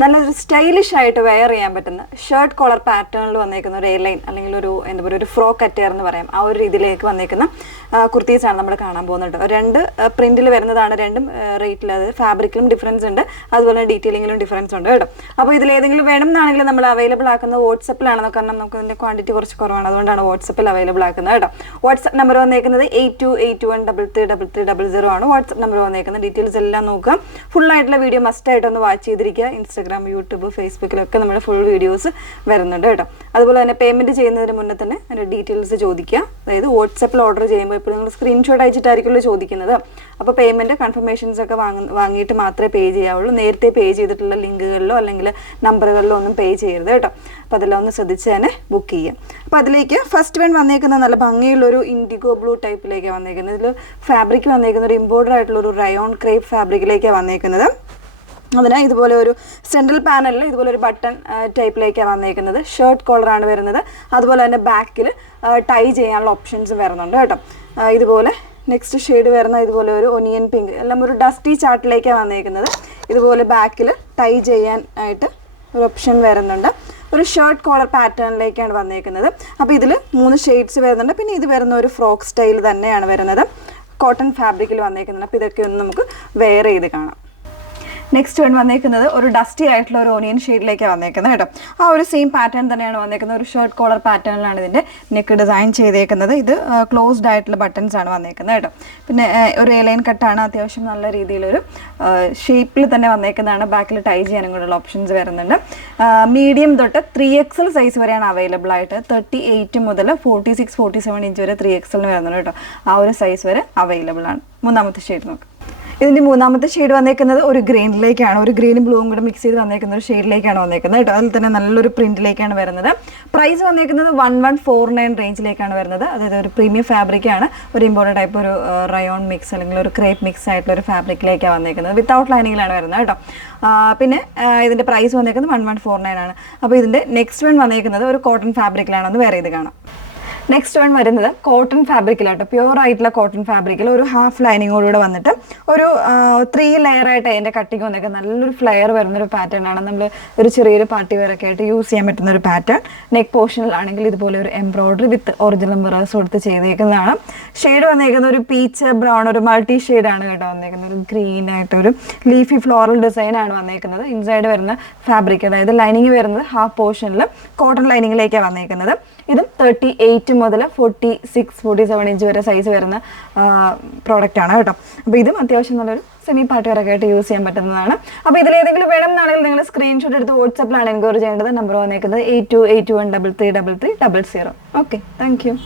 നല്ലൊരു സ്റ്റൈലിഷ് ആയിട്ട് വെയർ ചെയ്യാൻ പറ്റുന്ന ഷർട്ട് കോളർ പാറ്റേണിൽ വന്നേക്കുന്ന ഒരു എയർലൈൻ അല്ലെങ്കിൽ ഒരു എന്താ പറയുക ഒരു ഫ്രോക്ക് അറ്റയർ എന്ന് പറയാം. ആ ഒരു രീതിയിലേക്ക് വന്നേക്കുന്ന കുർത്തീസാണ് നമ്മൾ കാണാൻ പോകുന്നത്. രണ്ട് പ്രിന്റിൽ വരുന്നതാണ്, രണ്ടും റേറ്റിൽ, അതായത് ഫാബ്രിക്കിലും ഡിഫറൻസ് ഉണ്ട്, അതുപോലെ ഡീറ്റെയിലിങ്ങിലും ഡിഫറൻസ് ഉണ്ട് കേട്ടോ. അപ്പോൾ ഇതിലേതെങ്കിലും വേണം എന്നാണെങ്കിൽ നമ്മൾ അവൈലബിൾ ആക്കുന്നത് വാട്സപ്പിലാണ്, കാരണം നമുക്ക് ഇതിൻ്റെ ക്വാണ്ടിറ്റി കുറച്ച് കുറവാണ്, അതുകൊണ്ടാണ് വാട്സപ്പിൽ അവൈലബിൾ ആക്കുന്നത് കേട്ടോ. വാട്സപ്പ് നമ്പർ വന്നേക്കുന്നത് 8281333300 ആണ് വാട്സപ്പ് നമ്പർ വന്നേക്കുന്നത്. ഡീറ്റെയിൽസ് എല്ലാം നോക്കുക. ഫുൾ ആയിട്ടുള്ള വീഡിയോ മസ്റ്റ് ആയിട്ടൊന്ന് വാച്ച് ചെയ്തിരിക്കുക. ഇൻസ്റ്റാഗ്രാം, യൂട്യൂബ്, ഫേസ്ബുക്കിലൊക്കെ നമ്മുടെ ഫുൾ വീഡിയോസ് വരുന്നുണ്ട് കേട്ടോ. അതുപോലെ തന്നെ പേയ്മെന്റ് ചെയ്യുന്നതിന് മുന്നേ തന്നെ അതിൻ്റെ ഡീറ്റെയിൽസ് ചോദിക്കുക. അതായത് വാട്സപ്പിൽ ഓർഡർ ചെയ്യുമ്പോൾ ഇപ്പോൾ നിങ്ങൾ സ്ക്രീൻഷോട്ട് അയച്ചിട്ടായിരിക്കുമല്ലോ ചോദിക്കുന്നത്. അപ്പോൾ പേയ്മെന്റ് കൺഫർമേഷൻസ് ഒക്കെ വാങ്ങിയിട്ട് മാത്രമേ പേ ചെയ്യാവുള്ളൂ. നേരത്തെ പേ ചെയ്തിട്ടുള്ള ലിങ്കുകളിലോ അല്ലെങ്കിൽ നമ്പറുകളിലോ ഒന്നും പേ ചെയ്യരുത് കേട്ടോ. അപ്പോൾ അതെല്ലാം ഒന്ന് ശ്രദ്ധിച്ച് തന്നെ ബുക്ക് ചെയ്യാം. അപ്പോൾ അതിലേക്ക് ഫസ്റ്റ് വൺ വന്നേക്കുന്നത് നല്ല ഭംഗിയുള്ളൊരു ഇൻഡിഗോ ബ്ലൂ ടൈപ്പിലേക്കാണ് വന്നേക്കുന്നത്. ഇതിൽ ഫാബ്രിക് വന്നേക്കുന്ന ഒരു ഇമ്പോർട്ടഡ് ആയിട്ടുള്ള ഒരു റയോൺ ക്രേപ്പ് ഫാബ്രിക്കിലേക്കാണ് വന്നേക്കുന്നത്. അതിന് ഇതുപോലെ ഒരു സെൻട്രൽ പാനലിൽ ഇതുപോലെ ഒരു ബട്ടൺ ടൈപ്പിലേക്കാണ് വന്നേക്കുന്നത്. ഷർട്ട് കോളറാണ് വരുന്നത്. അതുപോലെ തന്നെ ബാക്കിൽ ടൈ ചെയ്യാനുള്ള ഓപ്ഷൻസ് വരുന്നുണ്ട് കേട്ടോ. ഇതുപോലെ നെക്സ്റ്റ് ഷെയ്ഡ് വരുന്ന ഇതുപോലെ ഒരു ഒനിയൻ പിങ്ക്, എല്ലാം ഒരു ഡസ്റ്റി ചാർട്ടിലേക്കാണ് വന്നേക്കുന്നത്. ഇതുപോലെ ബാക്കിൽ ടൈ ചെയ്യാൻ ആയിട്ട് ഒരു ഓപ്ഷൻ വരുന്നുണ്ട്. ഒരു ഷർട്ട് കോളർ പാറ്റേണിലേക്കാണ് വന്നേക്കുന്നത്. അപ്പോൾ ഇതിൽ 3 ഷെയ്ഡ്സ് വരുന്നുണ്ട്. പിന്നെ ഇത് വരുന്ന ഒരു ഫ്രോക്ക് സ്റ്റൈൽ തന്നെയാണ് വരുന്നത്, കോട്ടൺ ഫാബ്രിക്കിൽ വന്നേക്കുന്നത്. അപ്പോൾ ഇതൊക്കെ ഒന്ന് നമുക്ക് വെയർ ചെയ്ത് കാണാം. നെക്സ്റ്റ് വൺ വന്നേക്കുന്നത് ഒരു ഡസ്റ്റി ആയിട്ടുള്ള ഒരു ഓണിയൻ ഷെയ്ഡിലേക്കാണ് വന്നേക്കുന്നത് കേട്ടോ. ആ ഒരു സെയിം പാറ്റേൺ തന്നെയാണ് വന്നേക്കുന്നത്. ഒരു ഷർട്ട് കോളർ പാറ്റേണിലാണ് ഇതിൻ്റെ നെക്ക് ഡിസൈൻ ചെയ്തേക്കുന്നത്. ഇത് ക്ലോസ്ഡ് ആയിട്ടുള്ള ബട്ടൺസ് ആണ് വന്നേക്കുന്നത് കേട്ടോ. പിന്നെ ഒരു എലൈൻ കട്ടാണ്, അത്യാവശ്യം നല്ല രീതിയിലൊരു ഷേപ്പിൽ തന്നെ വന്നേക്കുന്നതാണ്. ബാക്കിൽ ടൈ ചെയ്യാനും കൂടെയുള്ള ഓപ്ഷൻസ് വരുന്നുണ്ട്. മീഡിയം തൊട്ട് 3XL സൈസ് വരെയാണ് അവൈലബിൾ ആയിട്ട്. 38 മുതൽ 46-47 ഇഞ്ച് വരെ 3XL വരുന്നുണ്ട് കേട്ടോ. ആ ഒരു സൈസ് വരെ അവൈലബിൾ ആണ്. മൂന്നാമത്തെ ഷെയ്ഡ് നോക്കാം. ഇതിൻ്റെ മൂന്നാമത്തെ ഷെയ്ഡ് വന്നേക്കുന്നത് ഒരു ഗ്രീനിലേക്കാണ്. ഒരു ഗ്രീനും ബ്ലൂവും കൂടെ മിക്സ് ചെയ്ത് വന്നേക്കുന്ന ഒരു ഷെയ്ഡിലേക്കാണ് വന്നേക്കുന്നത് കേട്ടോ. അതിൽ തന്നെ നല്ലൊരു പ്രിന്റിലേക്കാണ് വരുന്നത്. പ്രൈസ് വന്നേക്കുന്നത് 1149 റേഞ്ചിലേക്കാണ് വരുന്നത്. അതായത് ഒരു പ്രീമിയം ഫാബ്രിക്കാണ്. ഒരു ഇമ്പോർട്ടൻ്റ് ടൈപ്പ് ഒരു റയോൺ മിക്സ് അല്ലെങ്കിൽ ഒരു ക്രേപ്പ് മിക്സ് ആയിട്ടുള്ള ഒരു ഫാബ്രിക്കിലേക്കാണ് വന്നേക്കുന്നത്. വിത്തൗട്ട് ലൈനിങ്ങിലാണ് വരുന്നത് കേട്ടോ. പിന്നെ ഇതിൻ്റെ പ്രൈസ് വന്നേക്കുന്നത് 1149 ആണ്. അപ്പോൾ ഇതിൻ്റെ നെക്സ്റ്റ് വൺ വന്നേക്കുന്നത് ഒരു കോട്ടൺ ഫാബ്രിക്കിലാണെന്ന് വേറെ ഇത് കാണാം. നെക്സ്റ്റ് വൺ വരുന്നത് കോട്ടൺ ഫാബ്രിക്കിലാട്ടോ. പ്യുവർ ആയിട്ടുള്ള കോട്ടൺ ഫാബ്രിക്കിൽ ഒരു ഹാഫ് ലൈനിങ്ങോടുകൂടെ വന്നിട്ട് ഒരു 3 ലെയറായിട്ട് അതിൻ്റെ കട്ടിങ് വന്നേക്കുക. നല്ലൊരു ഫ്ലെയർ വരുന്നൊരു പാറ്റേൺ ആണ്. നമ്മൾ ഒരു ചെറിയൊരു പാർട്ടി വെയറൊക്കെ ആയിട്ട് യൂസ് ചെയ്യാൻ പറ്റുന്ന ഒരു പാറ്റേൺ. നെക്ക് പോർഷനിലാണെങ്കിൽ ഇതുപോലെ ഒരു എംബ്രോയിഡറി വിത്ത് ഒറിജിനൽ മിറേഴ്സ് കൊടുത്ത് ചെയ്തേക്കുന്നതാണ്. ഷെയ്ഡ് വന്നേക്കുന്ന ഒരു പീച്ച് ബ്രൗൺ, ഒരു മൾട്ടി ഷെയ്ഡാണ് കേട്ടോ വന്നേക്കുന്നത്. ഒരു ഗ്രീൻ ആയിട്ടൊരു ലീഫി ഫ്ലോറൽ ഡിസൈനാണ് വന്നേക്കുന്നത്. ഇൻസൈഡ് വരുന്ന ഫാബ്രിക്, അതായത് ലൈനിങ് വരുന്നത് ഹാഫ് പോർഷനിൽ കോട്ടൺ ലൈനിങ്ങിലേക്കാണ് വന്നേക്കുന്നത്. ഇതും 38 മുതൽ 46-47 ഇഞ്ച് വരെ സൈസ് വരുന്ന പ്രോഡക്റ്റ് ആണ് കേട്ടോ. അപ്പോൾ ഇതും അത്യാവശ്യം നല്ലൊരു സെമി പാർട്ടി വെയറൊക്കെ ആയിട്ട് യൂസ് ചെയ്യാൻ പറ്റുന്നതാണ്. അപ്പോൾ ഇതിലേതെങ്കിലും വേണം എന്നാണെങ്കിൽ നിങ്ങൾ സ്ക്രീൻഷോട്ട് എടുത്ത് വാട്സപ്പിലാണ് എൻക്വയറി ചെയ്യേണ്ടത്. നമ്പർ വന്നേക്കുന്നത് 8281333300. Okay, thank you.